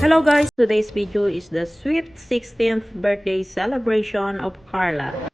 Hello guys, today's video is the sweet 16th birthday celebration of Carla.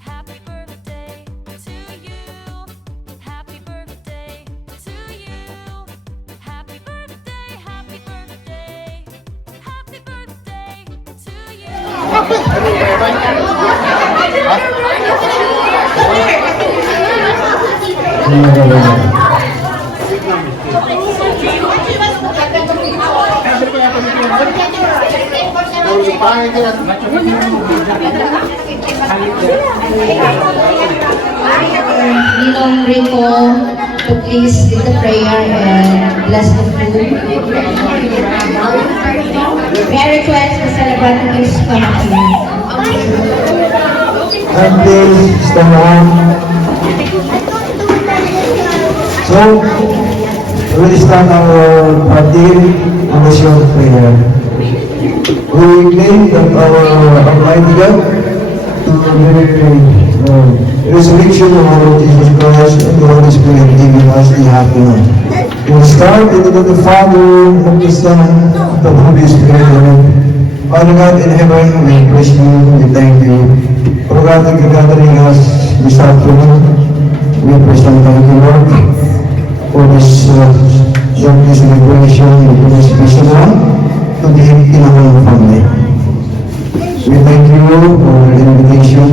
Happy birthday to you. Happy birthday to you. Happy birthday, happy birthday. Happy birthday to you. Ninong Rico to please lead the prayer and bless the food. May I request the celebrant to please come up here. And please stand on. So, we start our party on the short prayer. We claim that our Almighty God, the resurrection of our Lord Jesus Christ and the Holy Spirit giving us the happiness. We start in the name of the Father, of the Son, of the Holy Spirit. Amen. Father God in heaven, we praise you, we thank you. For God, thank you gathering us this afternoon. We praise and thank you, Lord, for this celebration, for this special one, to the Kinahon family. We thank you for the invitation,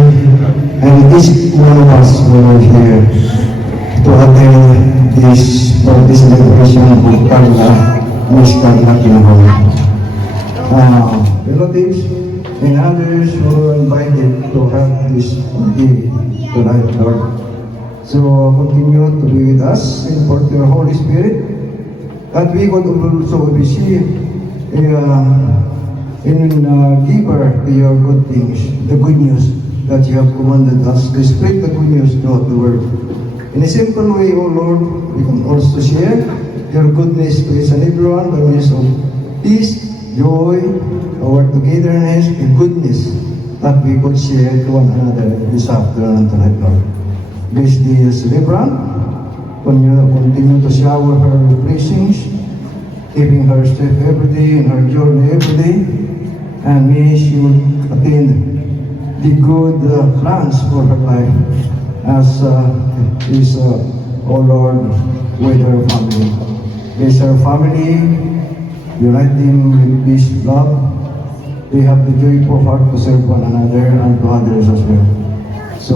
and each one of us who are here to attend this celebration of Carla, Miss Carla Kinahon. Relatives and others who are invited to have this day tonight, Lord. So continue to be with us and for your Holy Spirit, that we could also receive giver to your good things, the good news that you have commanded us to spread the good news throughout the world. In a simple way, O Lord, we can also share your goodness to each and everyone by means of peace, joy, our togetherness, and goodness that we could share to one another this afternoon and tonight, Lord. Bless the celebrant, continue to shower her with blessings, keeping her safe every day in her journey every day, and may she will attain the good plans for her life as is, O Lord, with her family. Bless her family, unite them with peace, love. They have the joyful heart to serve one another and to others as well. So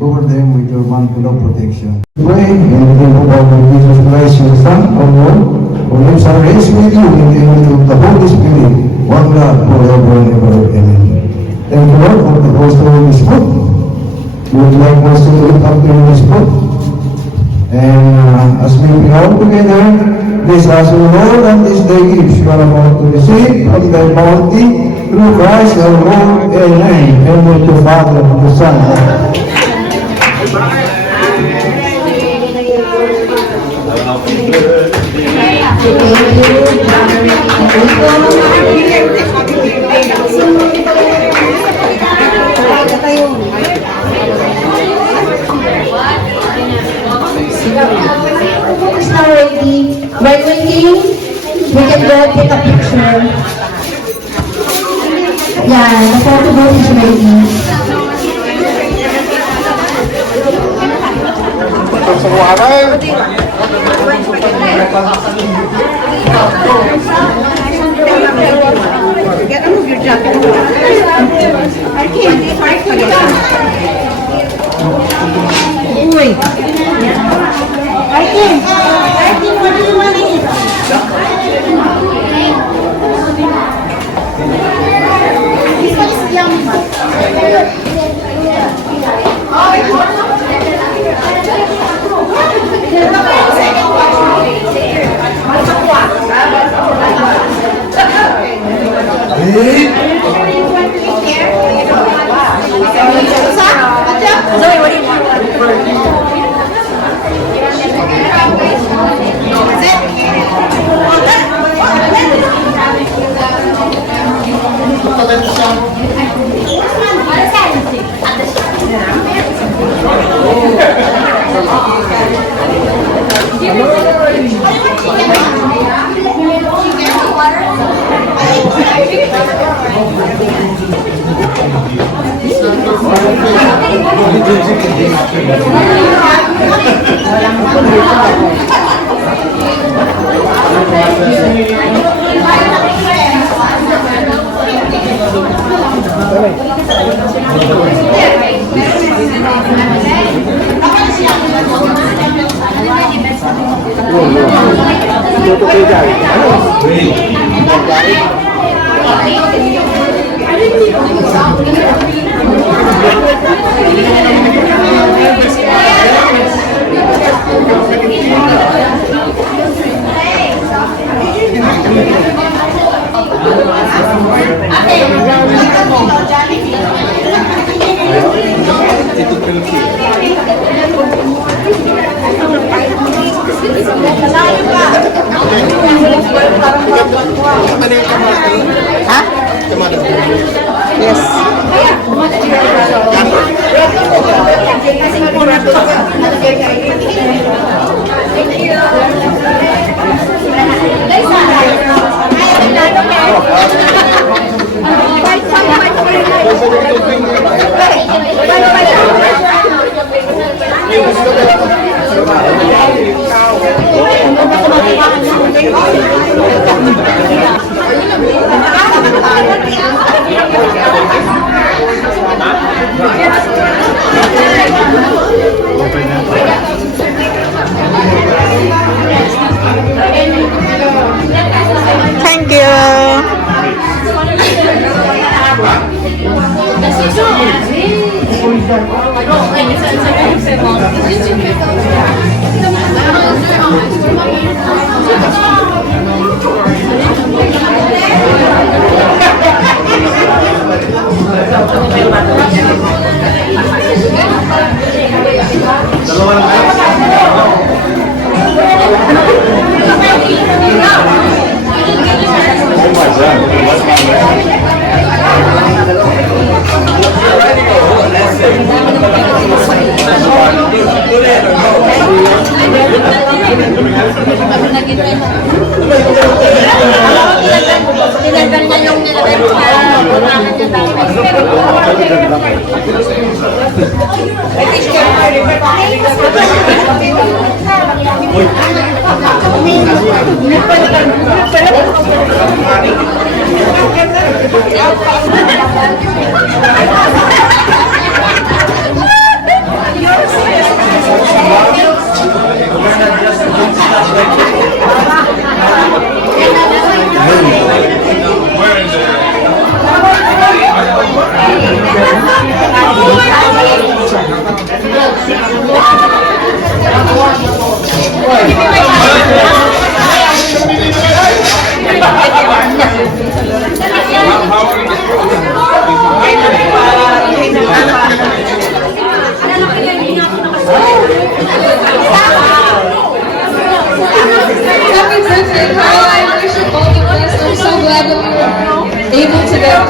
cover them with your mantle of protection. Pray in the name of our Lord Jesus Christ, your Son, our Lord, who lives and reigns with you in the unity of the Holy Spirit, one God, forever and ever. Amen. Thank you, Lord, for the host of this book. We would like us to look up in this book And as we belong together, this as we Lord and this day gifts you are about to receive from thy bounty through Christ our Lord. Amen. And with the Father, and the Son. It's now ready. While waiting, we can go take a picture. Yeah, the photo booth is ready. Thank you. Thank you.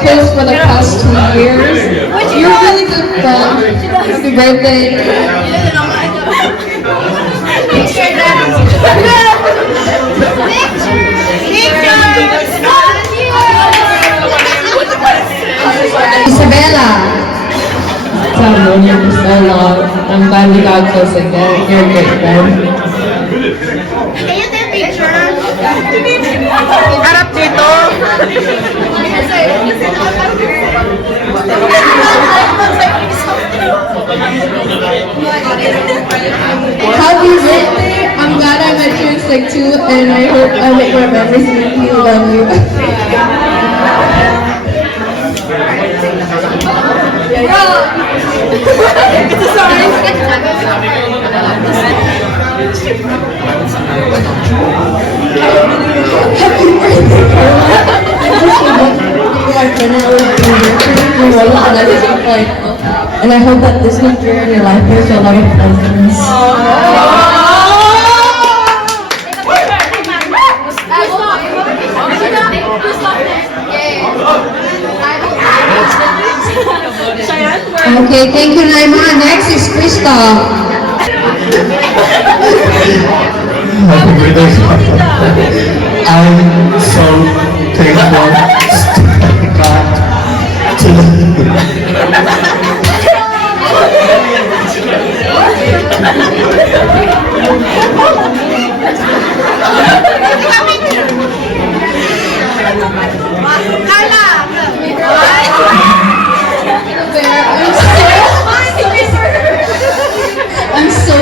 close for the past 2 years. You're a really good friend. Happy birthday. Isabella. I've known you for so long. I'm glad we got close again. You're a great friend. Harap dito. Happy birthday! I'm glad I met you in Sec 2 and I hope I make more memories with you. Love you. Happy birthday, Carla! And I hope that this new year in your life brings you a lot of pleasantness. Okay, thank you, Naima. Next is Krista. Happy birthday. I'm so thankful to I'm so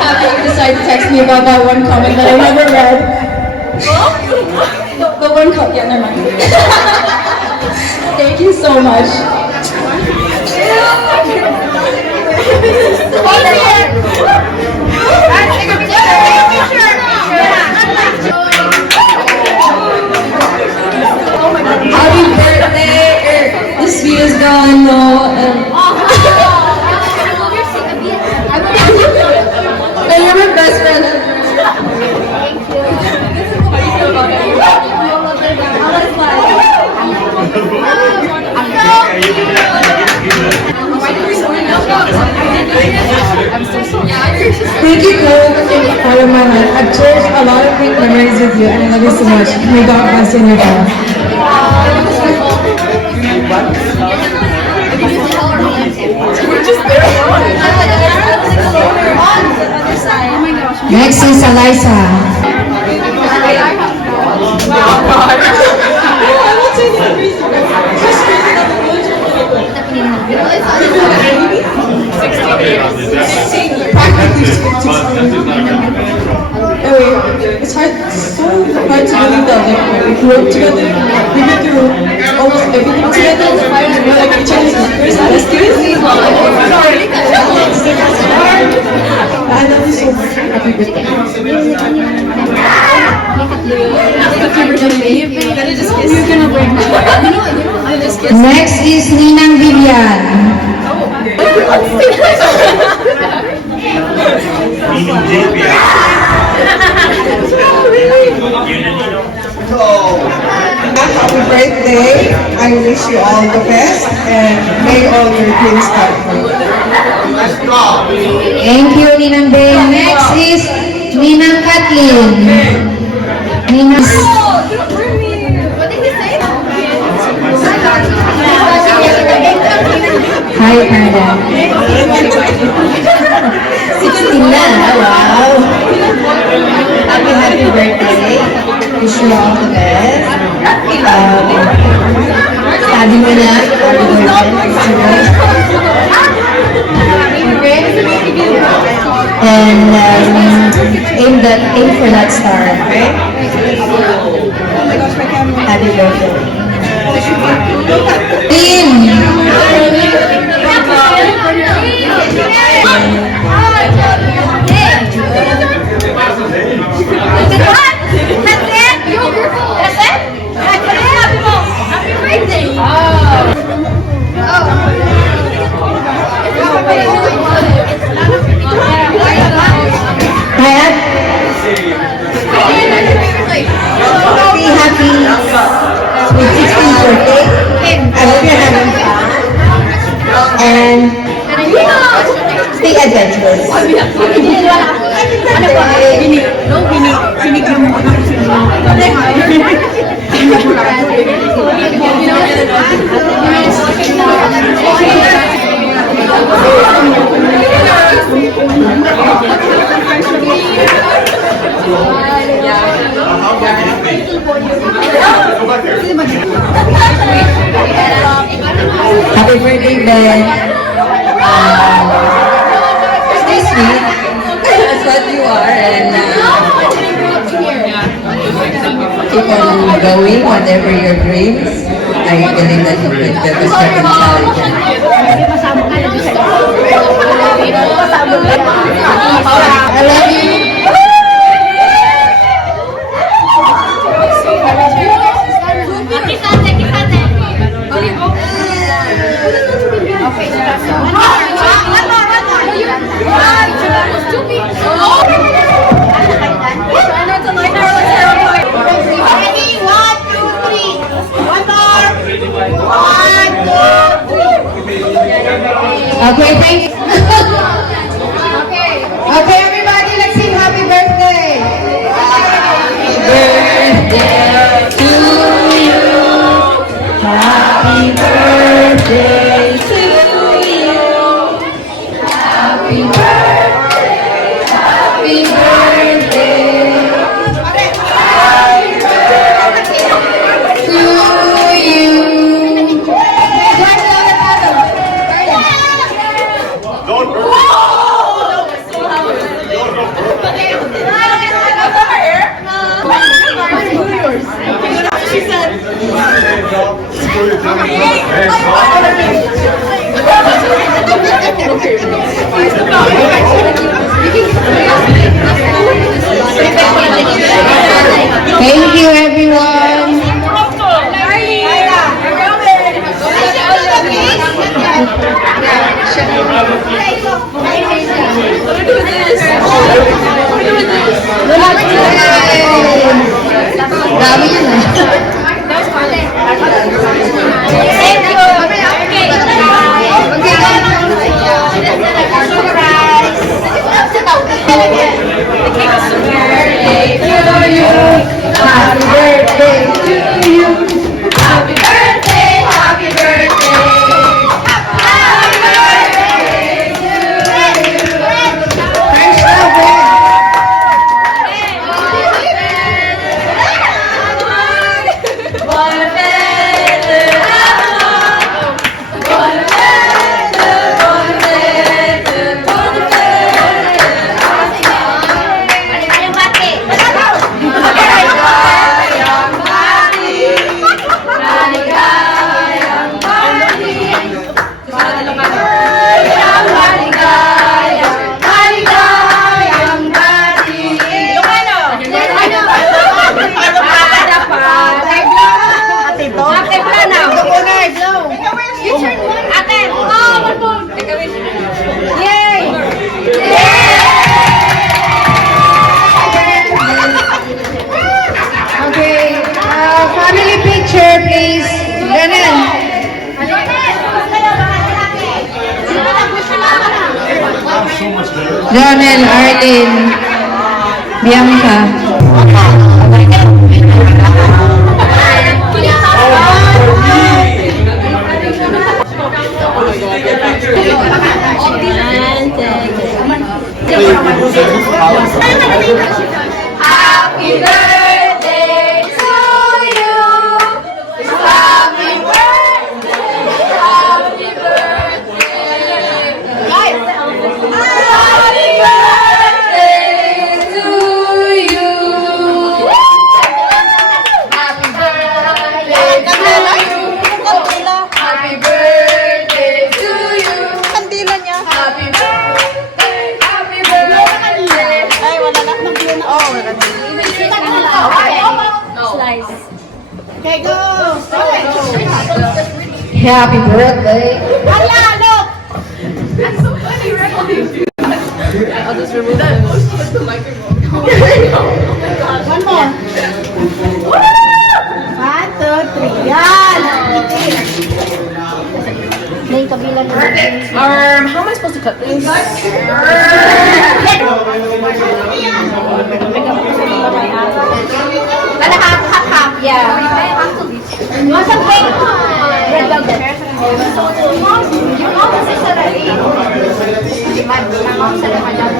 happy you decided to text me about that one comment that I never read. The one comment, yeah, never mind. Thank you so much. Happy birthday! This video is gone, no. And you're my best friend. How do you feel about Thank you, Chloe, for all of my life. I've cherished a lot of great memories with you, and I love you so much. May God bless you in your path. Next is Eliza. It's hard, so hard to believe that we grew up together, we went through almost everything together, we're like each other's neighbors, and as kids. I love you so much. Happy birthday. You're gonna bring Next is Ninang Vivian. Happy birthday. I wish you all the best and may all your dreams come true. Thank you, Ninang Beng. Next is Ninang Kathleen. Ninang... Hi, Carla. 16 na. Wow. Happy birthday. Wish you all the best. Study mo na. Happy birthday. Okay? And aim for that star, okay? Happy birthday. Happy 16th birthday. and stay adventurous. Ano ba? Binigyan mo ako Happy birthday, Ben. Stay sweet. That's what you are, and keep on going, whatever your dreams. I believe that you can get a certain challenge. I love you. Okay, thank you. Okay, everybody, let's sing happy birthday. Happy birthday to you. Happy birthday to you. Happy birthday. Happy birthday. Happy birthday to you. Thank you, everyone. Dami yun Happy birthday to you. Happy birthday, happy birthday. Happy birthday to you. Thanks, family picture, please. Ganun. Jonel, Arlene, Bianca. Happy birthday to you. Happy birthday. Happy birthday. Happy birthday to you. Happy birthday to you. Happy birthday to you. Happy birthday. Happy birthday. Ay, wala lang ng blue na. Oh, wala lang. Slice. Okay, go. Happy birthday. Hala, look. I'm so funny, right? I'll just remove that. Put the microphone. One more. 1, 2, 3. Yan. May kabilang na. Hap-hap, yeah. What's a big red velvet? So, mom, your mom is already. My mom said my dad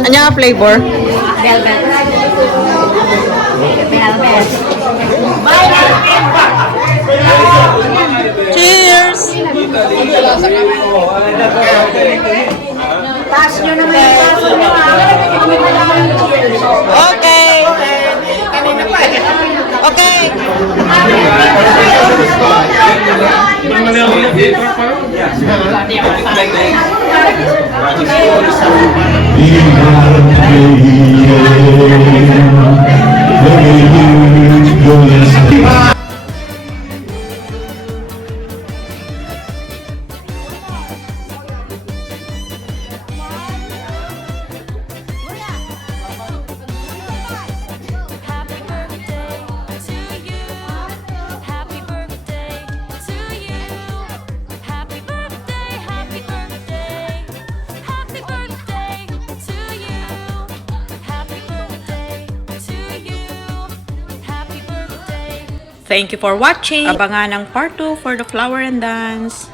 Ano nga flavor? Velvet. Velvet. Cheers! Taas nyo naman yung taas nyo, Okay! Okay! Happy birthday to you. Happy birthday to you. Happy birthday, happy birthday. Happy birthday to you. Happy birthday to you. Happy birthday. Thank you for watching. Abangan ang part 2 for the flower and dance.